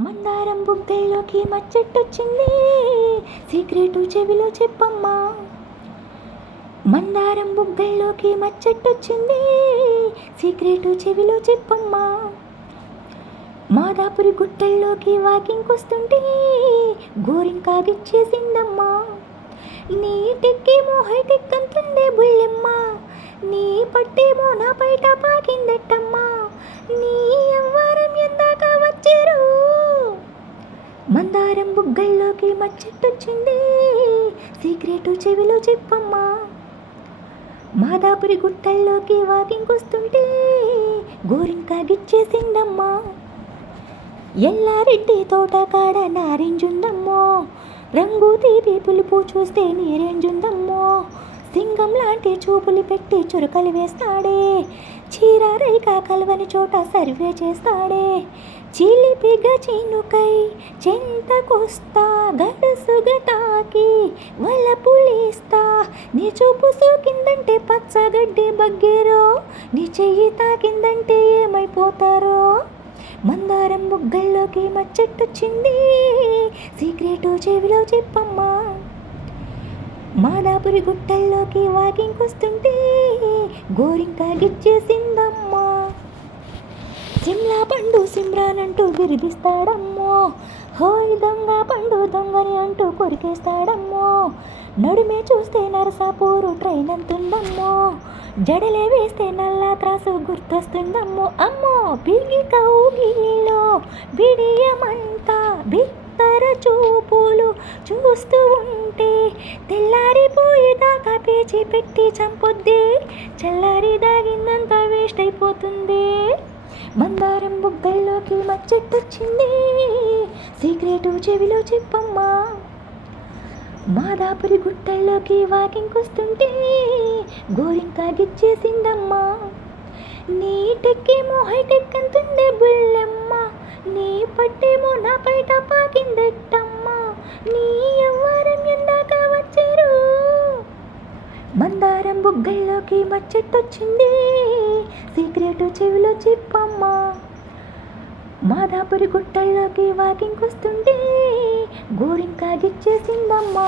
మందారం బుగ్గల్లోకి మచ్చట్టొచ్చింది సీక్రెటు చెవిలో చెప్పమ్మా. మందారం బుగ్గల్లోకి మచ్చట్టొచ్చింది సీక్రెటు చెవిలో చెప్పమ్మా. మాదాపురి గుట్టల్లోకి వాకింగ్ వస్తుంటే గోరింకాగిచ్చేసిందమ్మా నీటికేమో హైటెక్ అంటుందే బుల్లెమ్మ. నీ పట్టేమో నా బయట పాకిందట్టమ్మా. నీ అవ్వ బుగ్గల్లోకి మచ్చట్టొచ్చింది సీక్రెటు చెవిలో చెప్పమ్మా. మాదాపురి గుట్టల్లోకి వాకింగ్ వస్తుంటే గోరింకా గిచ్చేసిందమ్మా. ఎల్లారెడ్డి తోట కాడ నారింజుందమ్మో. రంగు తీపి పులుపు చూస్తే నీరేంజుందమ్మో. సింగం లాంటి చూపులు పెట్టి చురుకలు వేస్తాడే. చీర రేఖ కలవని చోట సర్వే చేస్తాడే. చినుకై చెంతకొస్తా గడుసుగ తాకి వల్ల పులిస్తా. నీ చూపు సోకిందంటే పచ్చగడ్డి బగ్గేరో నీ చెయ్యి తాకిందంటే ఏమైపోతారో? మందారం బుగ్గల్లోకి మచ్చట్టొచ్చింది సీక్రెట్ చెవిలో చెప్పమ్మా. మాదాపురి గుట్టల్లోకి వాకింగ్ వస్తుంటే గోరింకా గిచ్చేసిందమ్మా. సిమ్లా పండు సిమ్రాన్ అంటూ బిరిదిస్తాడమ్మో. హోయ్ దొంగ పండు దొంగని అంటూ కొరికేస్తాడమ్మో. నడుమే చూస్తే నరసాపూరు ట్రైన్ అంతుందమ్మో. జడలే వేస్తే నల్లా త్రాసు గుర్తొస్తుందమ్మో. అమ్మో బిగి కౌగిలో బిడియమంతా బిత్తర చూపులు చూస్తూ ఉంటే తెల్లారిపోయేదాకా పేచి పెట్టి చంపొద్దే. చల్లారి దాగిందంతా వేస్ట్ అయిపోతుంది. మందారం బుగ్గల్లోకి మచ్చెట్టొచ్చింది సీక్రెట్ చెవిలో చెప్పమ్మా. మాదాపురి గుట్టల్లోకి వాకింగ్ వస్తుంటే గోరింకా గిచ్చేసిందమ్మా. నీటెక్కేమో హైటెక్ అంతుండే బుల్లెమ్మ. నీ పట్టేమో నా పైట పాకిందట్టమ్మా మందారం బుగ్గల్లోకి మచ్చట్టొచ్చింది సీక్రెటు చెవిలో చెప్పమ్మా మాదాపురి గుట్టల్లోకి వాకింగ్ వస్తుంటే గోరింకా గిచ్చేసిందమ్మా